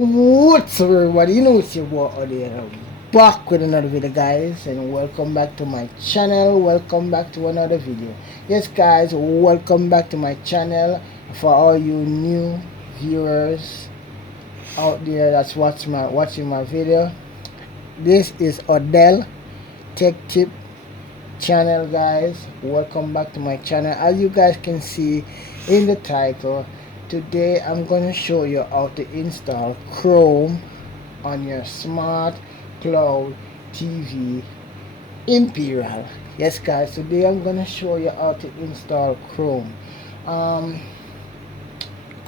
What's up, everybody? You know it's your boy Audio back with another video, guys, and welcome back to my channel. Welcome back to another video. Yes, guys, welcome back to my channel. For all you new viewers out there that's watching my video, this is Odell Tech Tip channel, guys. Welcome back to my channel. As you guys can see in the title, today I'm going to show you how to install Chrome on your smart cloud TV Imperial. Yes, guys, today I'm going to show you how to install Chrome. um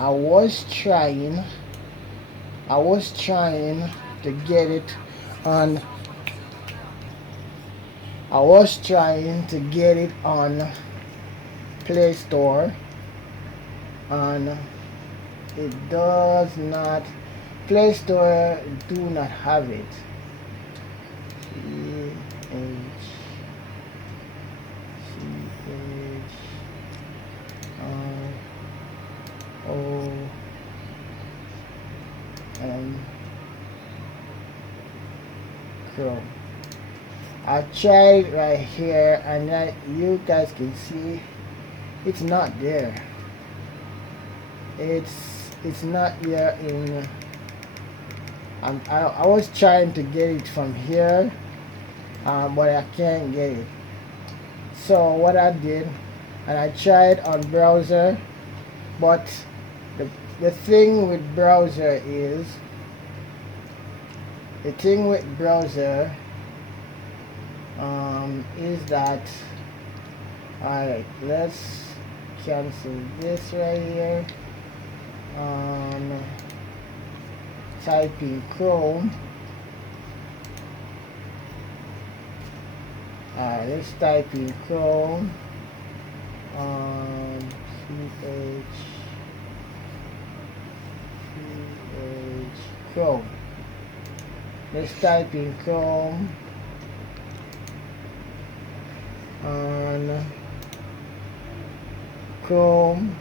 I was trying to get it on Play Store, and it does not. Play Store do not have it. Chrome. I tried right here, and you guys can see it's not there. It's not here in. I was trying to get it from here, but I can't get it. So what I did, and I tried on browser, but the thing with browser is that, alright, let's cancel this right here. Type in Chrome. Let's type in Chrome. Chrome. Let's type in Chrome. On Chrome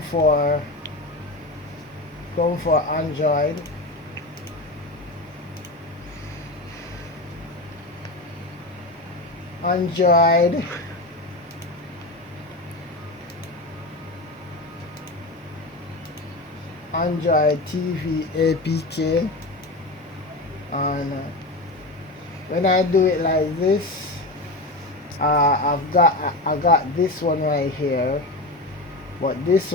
for Android. Android TV APK. And when I do it like this, I got this one right here, but this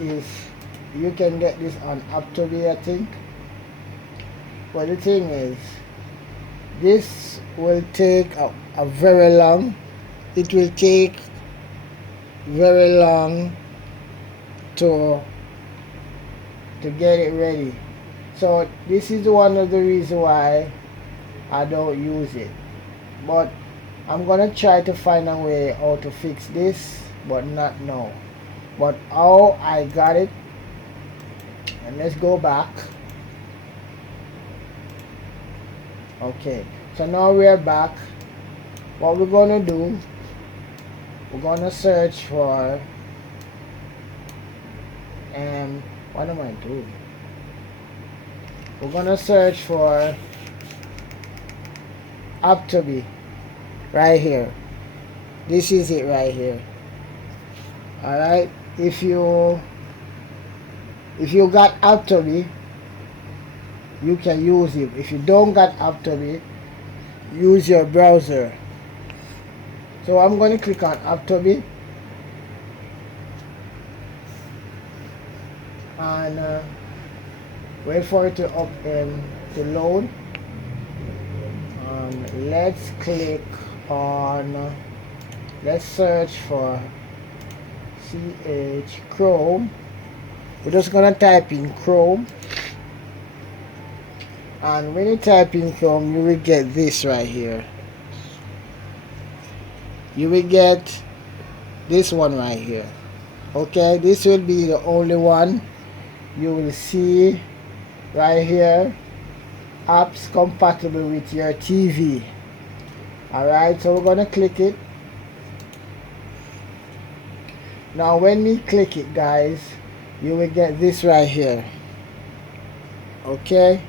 is, you can get this on Aptobi, I think. But the thing is, this will take a very long. It will take very long to get it ready. So this is one of the reasons why I don't use it. But I'm gonna try to find a way how to fix this, but not now. But how I got it, and let's go back. Okay, so now we're back. What we're gonna do, we're gonna search for what am I doing? We're gonna search for Aptobi right here. This is it right here. Alright, if you got Aptobi, you can use it. If you don't got Aptobi, use your browser. So I'm going to click on Aptobi, and wait for it to open, to load. Let's click on, let's search for Chrome. We're just gonna type in Chrome, and when you type in Chrome, you will get this right here. You will get this one right here. Okay, this will be the only one you will see right here. Apps compatible with your TV. Alright, so we're gonna click it. Now when we click it, guys, you will get this right here. Okay,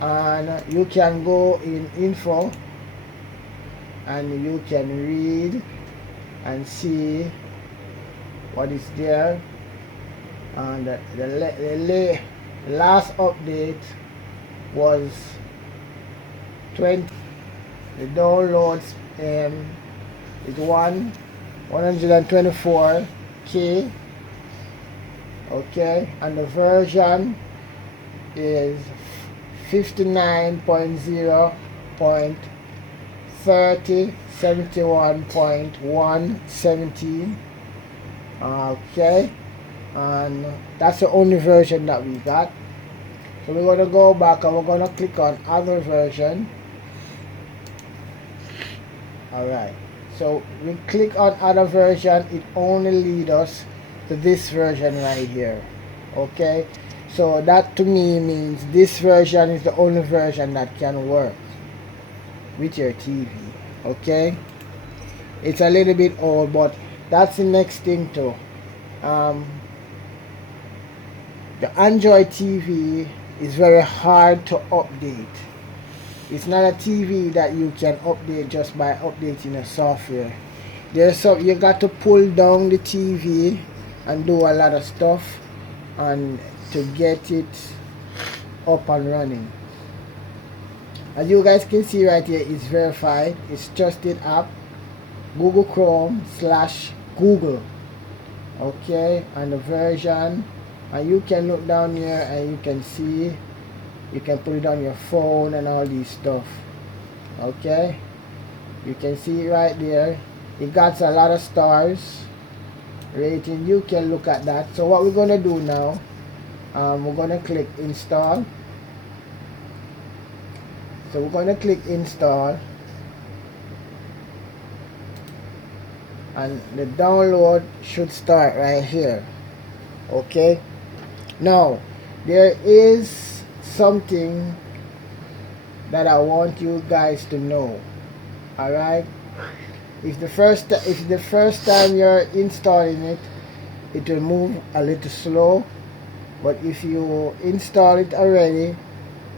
and you can go in info and you can read and see what is there. And the last update was 20. The downloads is 124K. Okay, and the version is 59.0.3071.117. Okay, and that's the only version that we got. So we're gonna go back and we're gonna click on other version. Alright, so we click on other version, it only leads us to this version right here. Okay, so that to me means this version is the only version that can work with your TV. Okay, it's a little bit old, but that's the next thing too. The Android TV is very hard to update. It's not a TV that you can update just by updating the software. You got to pull down the TV and do a lot of stuff and to get it up and running. As you guys can see right here, it's verified. It's trusted app. Google Chrome / Google. Okay, and the version. And you can look down here and you can see. You can put it on your phone and all these stuff. Okay, you can see right there. It got a lot of stars rating. You can look at that. So what we're gonna do now, we're gonna click install. So we're gonna click install, and the download should start right here. Okay, now there is something that I want you guys to know. Alright, if the first time you're installing it, it will move a little slow, but if you install it already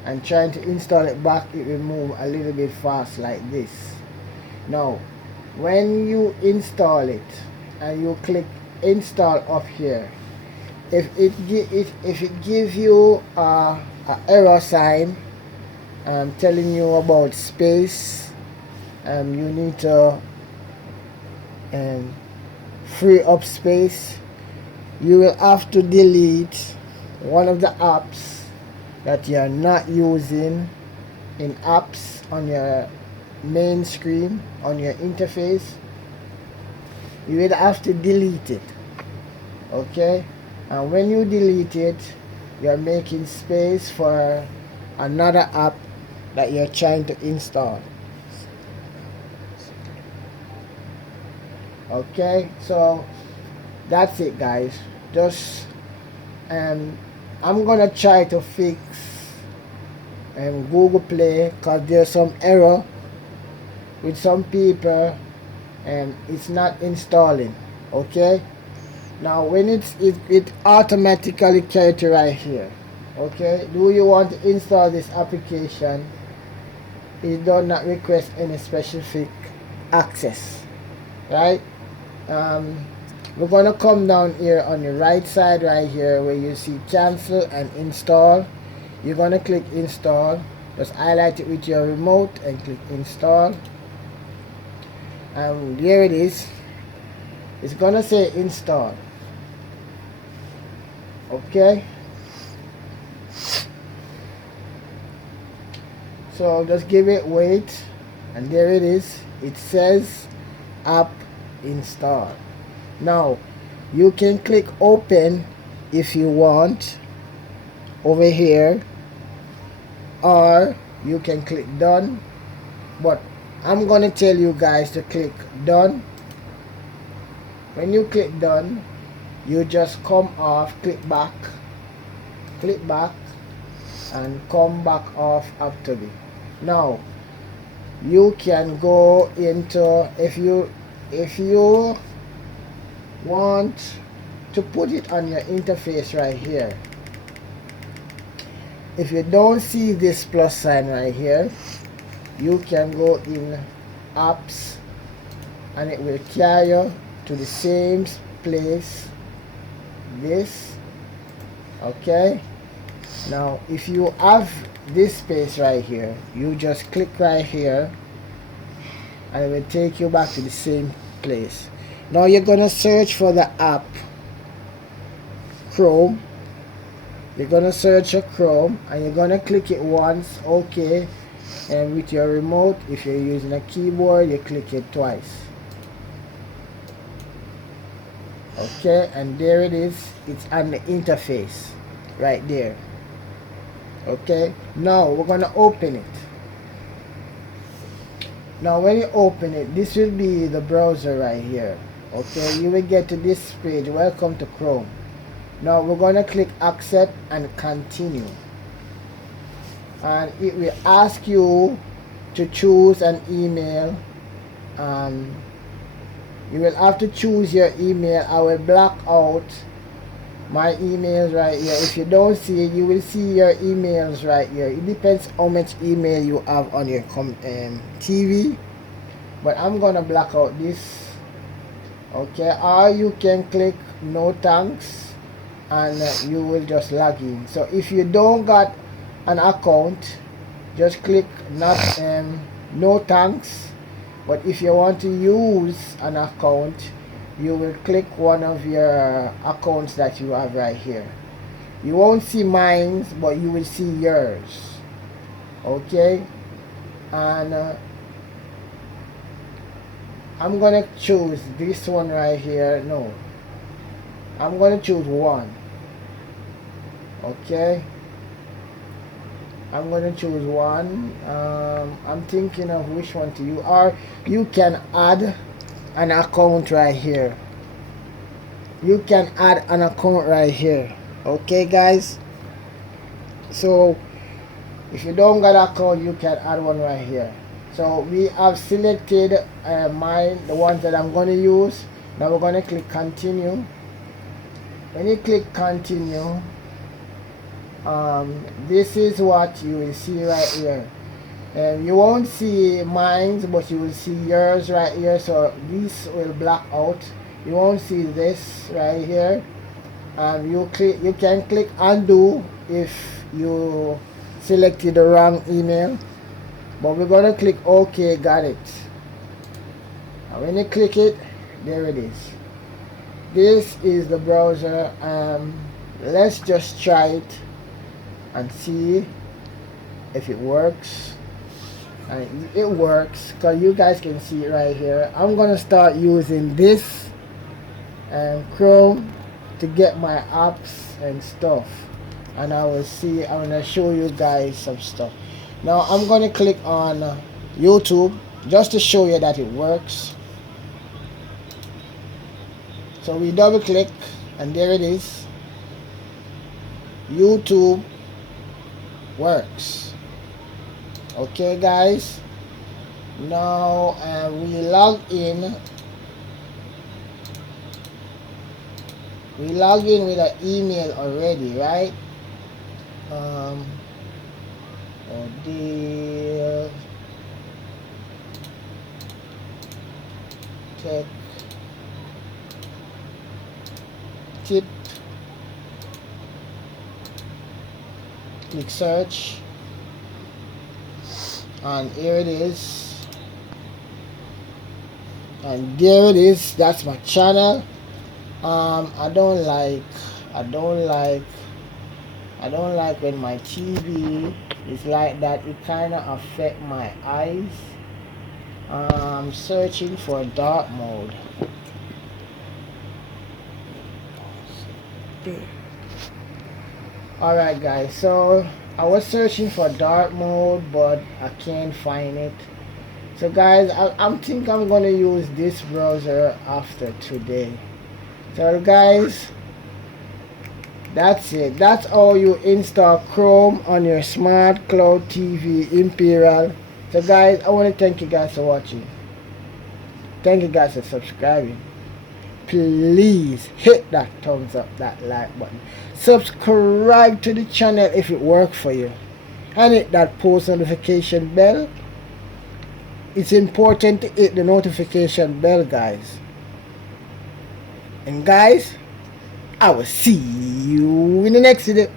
and trying to install it back, it will move a little bit fast like this. Now when you install it and you click install up here, if it gives you a error sign telling you about space, you need to free up space, you will have to delete one of the apps that you are not using in apps on your main screen, on your interface. You will have to delete it. Okay, and when you delete it, you're making space for another app that you're trying to install. Okay, so that's it, guys. Just I'm gonna try to fix Google Play, because there's some error with some people and it's not installing. Okay, now when it automatically carries right here. Okay, do you want to install this application? It does not request any specific access, right? We're gonna come down here on the right side right here where you see cancel and install. You're gonna click install. Just highlight it with your remote and click install, and there it is. It's gonna say install. Okay, so just give it wait, and there it is. It says app install. Now you can click open if you want over here, or you can click done, but I'm gonna tell you guys to click done. When you click done, you just come off, click back, and come back off after it. Now you can go into, if you want to put it on your interface right here, if you don't see this plus sign right here, you can go in apps and it will carry you to the same place. This, okay. Now if you have this space right here, you just click right here and it will take you back to the same place. Now you're gonna search for the app Chrome. You're gonna search for Chrome and you're gonna click it once, okay, and with your remote, if you're using a keyboard, you click it twice. Okay, and there it is. It's on the interface right there. Okay, now we're gonna open it. Now when you open it, this will be the browser right here. Okay, you will get to this page, welcome to Chrome. Now we're gonna click accept and continue, and it will ask you to choose an email. You will have to choose your email. I will block out my emails right here. If you don't see it, you will see your emails right here. It depends how much email you have on your TV, but I'm gonna block out this. Okay, or you can click no thanks and you will just log in. So if you don't got an account, just click not no thanks. But if you want to use an account, you will click one of your accounts that you have right here. You won't see mine, but you will see yours. Okay, and I'm gonna choose this one right here. No, I'm gonna choose one. Okay, I'm gonna choose one. I'm thinking of which one to use, or you can add an account right here. You can add an account right here. Okay guys, so if you don't got an account, you can add one right here. So we have selected mine, the ones that I'm going to use. Now we're going to click continue. When you click continue, this is what you will see right here. You won't see mine, but you will see yours right here. So this will black out. You won't see this right here. You can click undo if you selected the wrong email. But we're gonna click OK. Got it. And when you click it, there it is. This is the browser. Let's just try it and see if it works. And it works, because you guys can see it right here. I'm gonna start using this Chrome to get my apps and stuff, and I will see. I'm gonna show you guys some stuff. Now I'm gonna click on YouTube just to show you that it works. So we double click and there it is. YouTube works. Okay guys, now we log in. We log in with an email already, right? The tech tip, click search, and here it is, and there it is. That's my channel. I don't like when my TV is like that. It kind of affect my eyes. I'm searching for dark mode. Alright guys, so I was searching for dark mode, but I can't find it. So guys, I think I'm gonna use this browser after today. So guys, that's it. That's how you install Chrome on your smart cloud TV Imperial. So guys, I want to thank you guys for watching. Thank you guys for subscribing. please hit that thumbs up, that like button. Subscribe to the channel if it works for you. And hit that post notification bell. It's important to hit the notification bell, guys. And guys, I will see you in the next video.